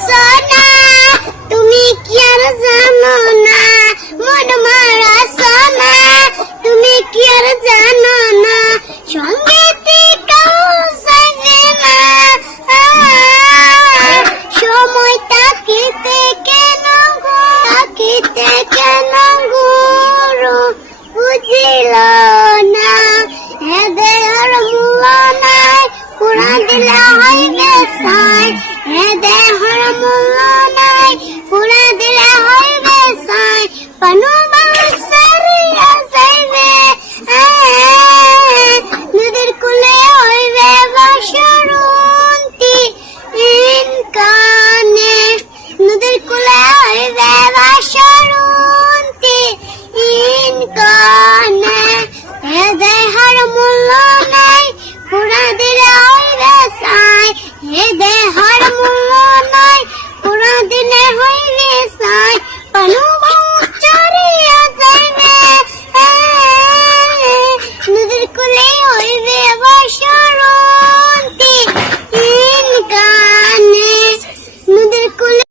সোনা তুমি কি আর জানো না মন মারা সোনা তুমি কি আর জানো না সঙ্গীতে কাউ জানে না সময়টা কেটে কেন গুরু বুঝিল না হেদের মূল নাই পুরাণ দিলে হইবে সাই হেদের মূল নাই পুরাণ দিলে হইবে সাই পানু বাসারিয়া যাইবে নদীর কুলে হইবে বাসরন্তি ইনকানে নদীর কুলে হইবে বাসরন্তি ইনকানে হেদের